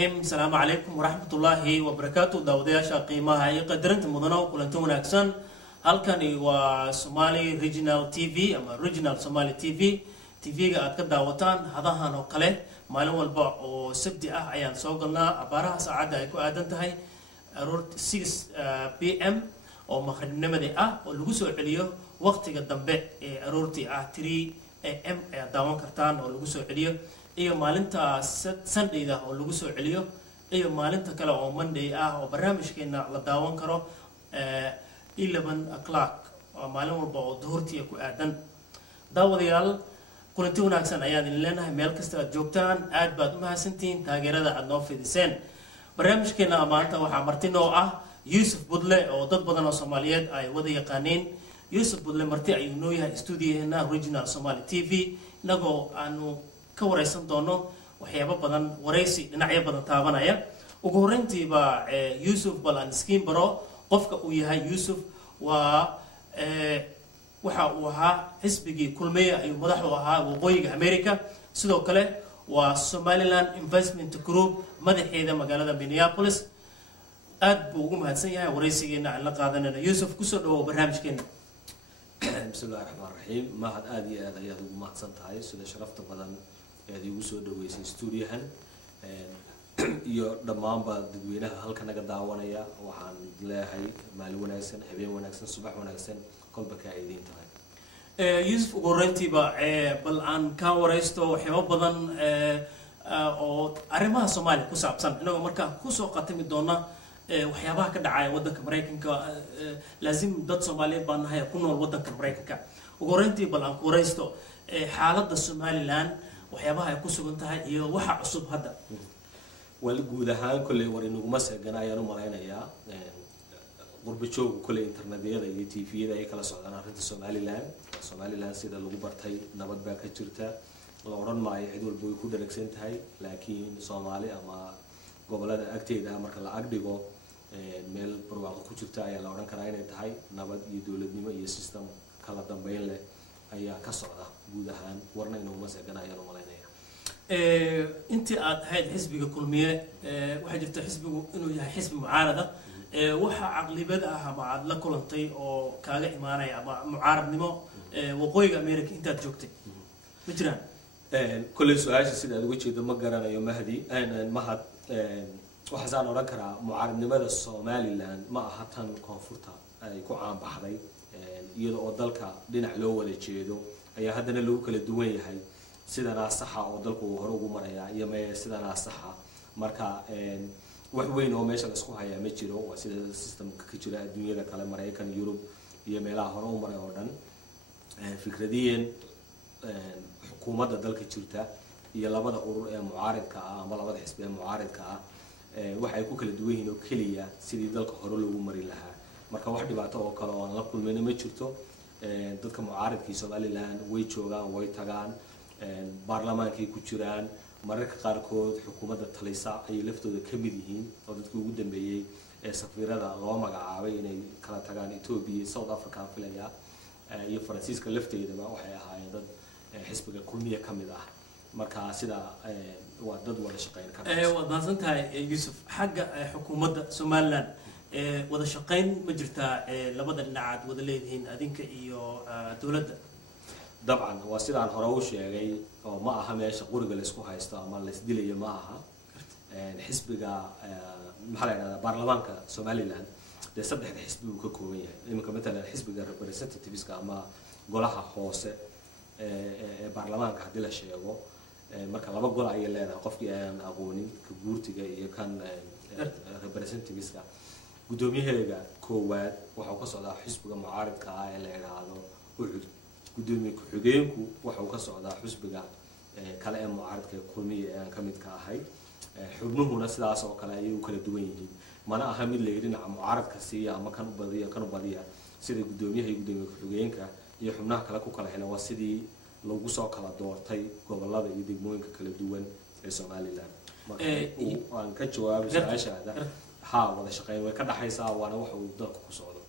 السلام عليكم ورحمة الله وبركاته. داودياشا قيمها أي قدرنت مدنو كلنتون أكسن هل كان وسومالي ريجينال تي في أما ريجينال سومالي تي في قاعد كداوتان هذا هانو قلة معلوم البع وسبتي أيام سوقنا عبارة ساعة يكون أدنتهاي رورت 6 PM أو مخرج نمدي ولجوسو عليه وقت قدام بع رورتي 3 AM داون كرتان ولجوسو عليه iyo maalinta Sunday da oo lagu soo celiyo iyo maalinta kale oo Monday oo barnaamijkeena la daawan karo 11 o'clock oo maalin walba oo duhurtii ku aadan daawadayaal kulanti wanaagsan ayaan idin leenahay meel kasta aad joogtaan aad baad u mahadsantihiin taageerada aad noo fidiseen barnaamijkeena maanta waxaa marti noo ah Yusuf Budle oo dad badan oo Soomaaliyeed ay wada yaqaaneen Yusuf Budle marti ayuu noo yahay studio-heena Original Somali TV nagoo aanu ka wareysan doono waxyaabo badan wareysi dhinacyo badan taabanaya ugu horeyntii ba Yusuf balan skin baro qofka uu yahay Yusuf waxa uu ahaa xisbigii kulmeeya ay madax u ahaa waqooyiga America sidoo kale waa Somaliland Investment Group madaxeeda magaalada Minneapolis aad buu ugu mahadsan yahay wareysigeena aan la qaadanayna Yusuf ku soo dhawo barnaamijkeena بسم الله الرحمن الرحيم ما حد آدي هذا يهدو ما تصنتهاي سودا شرفت بدن هذه وسود ويس استوديوهن iyo dhamaan ba dadweynaha halka naga daawanaya waxaan leeyahay maalin wanaagsan habeen wanaagsan subax wanaagsan kolba ka idin tahay Yusuf ugu horeyntii ba bal aan ka wareysto waxyaabo badan oo arrimaha Soomaaliya ku saabsan inagoo markaa ku soo qatami doona waxyaabaha ka dhacay wadanka Mareykanka laazim dad Soomaaliyeed baan nahay ku nool wadanka Mareykanka ugu horeyntii bal aan ku wareysto xaaladda Somaliland waxyaabaha ay ku sugan tahay iyo waxa cusub hadda wal guud ahaan kulay war inagu ma seegan ayaan u maleynayaa qurbo joog kulay internetyada iyo TV-yada ay kala socdaan arrinta Somaliland sida lagu bartay nabad baa ka jirta la oran maayo cid walba way ku dhalagsan tahay laakiin Soomaali ama gobolada agteeda marka la agdhigo meel barwaaqo ku jirta ayaa la oran karaa inay tahay nabad iyo dawladnimo iyo system kala dambeyn leh ayaa ka socda guud ahaan warna inagu ma seegan ayaan u maleynayaa intii aad ahayd xisbiga kulmiye waxa jirta xisbigu inuu yahay xisbi mucaarada waxa aqlibada ah ama aad la kulantay oo kaaga imaanaya ama mucaaradnimo waqooyiga America intaad joogtay ma jiraan kulli su'aasha sida aad uga jeedo ma garanayo mahad waxaan oran karaa mucaaradnimada Somaliland ma aha tan koonfurta ay ku caan baxday iyada oo dalka dhinac loo wada jeedo ayaa haddana lagu kala duwan yahay sidana saxa oo dalku hore ugu maraya iyo sidana saxa marka wax weyn oo meesha la isku hayaa ma jiro waa sida systemka ka jira adduunyada kale Mareykan Yurub iyo meelaha hore u maray oo dhan fikradiyan xukuumadda dalka jirta iyo labada urur ee mucaaradka ah ama labada xisbi ee mucaaradka ah waxay ku kala duwan yihiin oo kaliya sidii dalka hore loogu mari lahaa marka wax dhibaato oo kale oo aan la kulmayna ma jirto dadka mucaaradkii Somaliland way joogaan way tagaan baarlamaankii ku jiraan mararka qaarkood xukuumadda talisa ay laftooda ka mid yihiin oo dadkii ugu dambeeyay ee safiirada loo magacaabay inay kala tagaan Ethiopia South Africa filaya iyo Faransiiska lafteedaba waxay ahaayeen dad xisbiga kulmiye ka mid ah marka sida waa dad wada shaqeyn ka waad maasantahay Yusuf xagga xukuumadda Somaliland wada shaqeyn ma jirtaa labada dhinac wada leeyihiin adinka iyo dawladda dabcan waa sidaan hore u sheegay oo ma aha meesha quriga la isku haysto ama la isdilayo ma aha xisbiga maxaa la yiraahdaa baarlamaanka Somaliland de saddex xisbi uu ka kooban yahay iminka mesela xisbiga representatives ama golaha hoose ee baarlamaanka hadii la sheego marka laba gol ay leedahay qofkii aan aqoonin ka guurtiga iyo kan representatives gudoomiyaheega koowaad waxa uu ka socdaa xisbiga mucaaradka ah ee la yiraahdo ucud gudoomiye ku-xigeenku waxa uu ka socdaa xisbiga kale ee mucaaradka kulmiye ee aan ka mid ka ahay xubnuhuna sidaas oo kale ay u kala duwan yihiin mana aha mid la yirina mucaaradka siiya ama kan u badiya sida gudoomiyaha iyo gudoomiye ku-xigeenka iyo xubnaha kale ku kala helan waa sidii lagu soo kala doortay gobolada iyo degmooyinka kala duwan ee Somaliland marka aan ka jawaabo su'aashaada ha wada shaqeyn way ka dhaxaysaa waana wax uu dalku ku socdo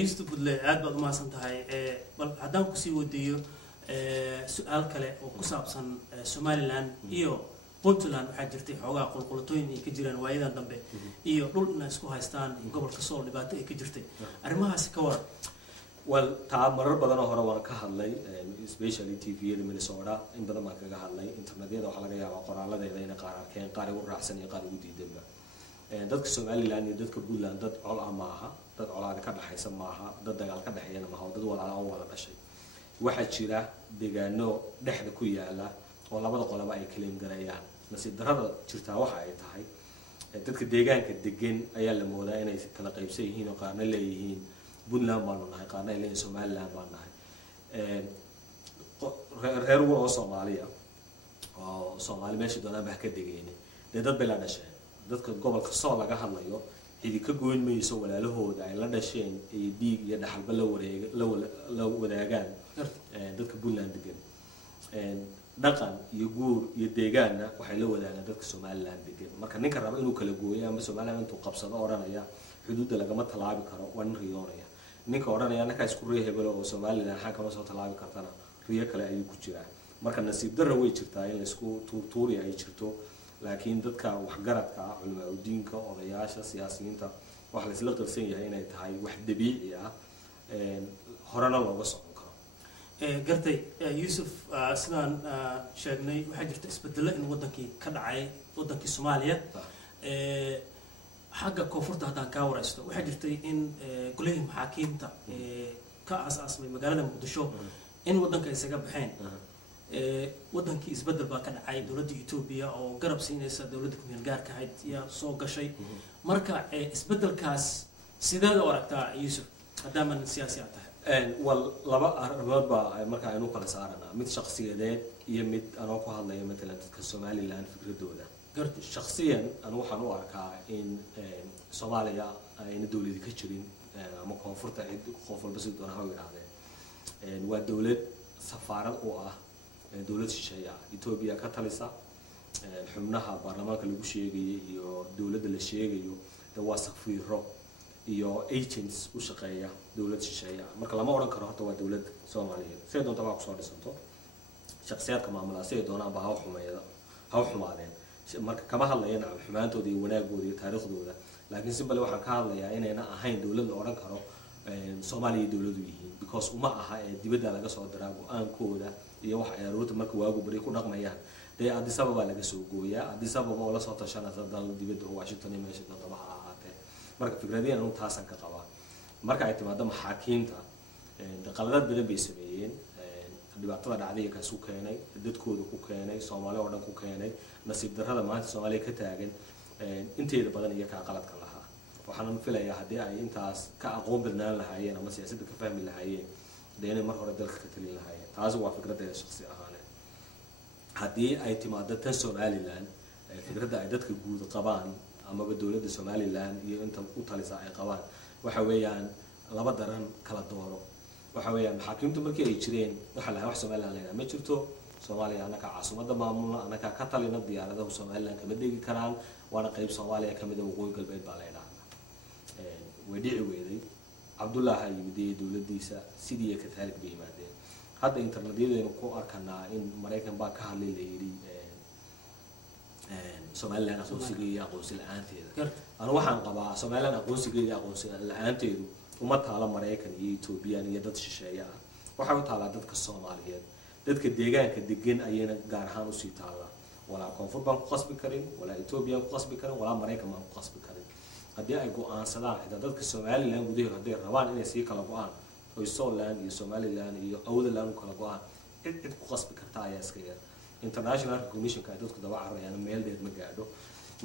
Yusuf Budle aad baad u mahadsan tahay bal haddaan ku sii wadiyo su'aal kale oo ku saabsan Somaliland iyo puntland waxaa jirtay xoogaa qulqulatooyin ay ka jiraan waayadan dambe iyo dhul inay isku haystaan gobolka sool dhibaato ay ka jirtay arrimahaasi ka waran wal taa marar badan oo hore waan ka hadlay especially TV-yada Minnesota in badan baan kaga hadlay internetyada waxa laga yaabaa qoraaladeeda inay qaar arkeen qaar ugu raacsan iyo qaar ugu diidanba dadka Somaliland iyo dadka Puntland dad col ah maaha dad colaad ka dhaxaysa maaha dad dagaal ka dhaxeeyana maaha dad walaalo oo wada dhashay waxaa jira deegaano dhexda ku yaala oo labada qoloba ay kala galayaan nasiib darrada jirta waxa ay tahay dadka deegaanka degan ayaa la moodaa inay kala qaybsan yihiin oo qaarna leeyihiin Puntland baan nahay qaarna ay leeyihiin Somaliland baan nahay reer oo Soomaaliya oo Soomaali meesha doonaan baa ka degeeyeen dad bay la dhasheen dadka gobolka Sool laga hadlayo idii ka goyn mayso walaalahooda ay la dhasheen ee dhiig iyo dhaxalba la wadaagaan dadka Puntland degan dhaqan iyo guur iyo deegaanna waxay la wadaagaan dadka Somaliland degan marka ninka raba inuu kala gooyo ama Somaliland intuu qabsado oranaya xuduudda lagama talaabi karo waan riyoonaya ninka oranaya anaka isku reehebelo oo Somaliland xaq kama soo talaabi kartana riyo kale ayuu ku jiraa marka nasiib darro way jirtaa in la isku tuuriyo ay jirto laakiin dadka waxgaradka culimada diinka odayaasha siyaasiyiinta waxa la isla qabsan yahay inay tahay wax dabiici ah horena looga socon karo gartay Yusuf sidaan sheegnay waxaa jirta isbedelo in wadankii ka dhacay wadankii Soomaaliya xagga koonfurta haddaan ka waraysto waxaa jirtay in golaha maxaakiimta ka aas-aasmay magaalada Muqdisho in wadanka isaga baxeen wadankii isbedel baa ka dhacay dawladda Ethiopia oo garab siinaysa dawladda ku meel gaarka ahayd ayaa soo gashay marka isbedelkaas sideed u aragtaa Yusuf hadaaman siyaasi ah tahay wal laba arrimood baa marka aynu kala saarana mid shakhsiyadeed iyo mid anoo ku hadlayo matalan dadka Somaliland fikradooda garta shakhsiyan anu waxaan u arkaa in Soomaaliya ayna dawladda ka jirin ama koonfurta cid qof walba si doona ha yiraahdeen waa dawlad safaarad oo ah dawlad shisheeye Ethiopia ka talisa xubnaha baarlamaanka lagu sheegay iyo dawladda la sheegayo waa safiiro iyo agents u shaqeeya dawlad shisheeye marka lama oran karo hata waa dawlad Soomaaliyeed si doonta baa ku soo dhisanto shakhsiyaadka maamulada si doonaan baa ha xumaadeen marka kama hadlayaan xumaantooda iyo wanaagooda iyo taariikhdooda laakiin simple waxaan ka hadlayaa inayna ahayn dawlad la oran karo Soomaaliya dawladu yihiin because uma aha dibadda laga soo diraa go'aankooda iyo wax ay aroorta marka waagu bari ku dhaqmayaan day Addis Ababa laga soo gooyaa Addis Ababa oo la soo tashanaysa dal dibadda oo Washington iyo meesha doonta waxa ahaatee marka fikradeen uu taasan ka qaba marka ay timaado maxaakiimta qaladaad badan bay sameeyeen dhibaatada dhacday ka soo keenay dadkooda ku keenay Soomaaliya oo dhan ku keenay nasiib darrada maanta Soomaaliya ka taagan inteeda badan iyo ka qaladka lahaa waxaan filayaa hadii ay intaas ka aqoon badnaan lahaayeen ama siyaasadda ka fahmi lahaayeen deena mar hore dalka ka talin lahaayeen taas waa fikradda shakhsi ahaan hadii ay timaado tan Somaliland fikradda ay dadka guud qabaan ama dawladda Somaliland iyo inta u talisa ay qabaan waxa weeyaan laba daran kala dooro waxa weeyaan maxaakiimtu markii ay jireen waxa la wax Somaliland leeyahay ma jirto Soomaaliya anaka caasimada maamulna anaka ka talina diyaaradaha Somaliland kama deegi karaan waana qayb Soomaaliya kamid ah waqooyi galbeed baa leedahay wadii weeday Abdullah Hayimdi dawladdiisa sidii ka taariikh bay yimaadeen hadda internetyada ku arkanaa in Mareykan baa ka hadlay leeyri Somaliland aqoonsiga iyo aqoonsi la'aanteeda ana waxaan qabaa Somaliland aqoonsiga iyo aqoonsi la'aanteedu uma taala Mareykan iyo Ethiopia iyo dad shisheeye ah waxa u taala dadka Soomaaliyeed dadka deegaanka degan ayayna gaar ahaan u sii taala wala koonfur baan ku qasbi karin wala Ethiopia ku qasbi karin wala Mareykan ma ku qasbi karin hadii ay go'aansadaan xitaa dadka Somaliland gudaheeda hadii rabaan inay sii kala go'aan oo Somaliland iyo Somaliland iyo Awdland kala go'aan cid ku qasbi karta ayaa iska yar international recognition ka dadku daba carayaan meel dheer ma gaadho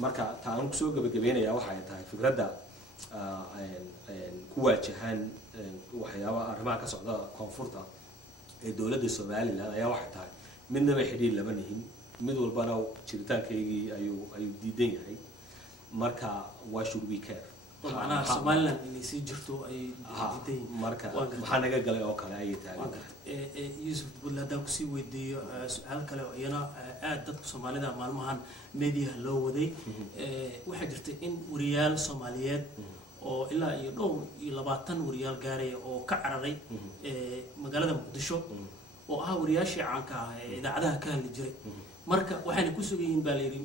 marka taan ku soo gabagabeynaya waxa ay tahay fikradda ku waajahan waxyaabaha arrimaha ka socda koonfurta ee dawladda Somaliland ayaa waxa tahay midna way xiriir laba nihin mid walbana jiritaankeygii ayuu diidan yahay marka why should we care macnaha Somaliland inay sii jirto ay diidan marka waxa naga galay oo kale ay tahay Yusuf Bullada ku sii weydiiyo su'aal kale oo iyana aad dadka Soomaalida maalmahan media loo waday waxa jirta in wariyaal Soomaaliyeed oo ilaa iyo 20 wariyaal gaaray oo ka cararay magaalada Muqdisho oo ah wariyaashii caanka ah ee idaacadaha ka hadli jiray marka waxayna ku sugayiin baa la yidhi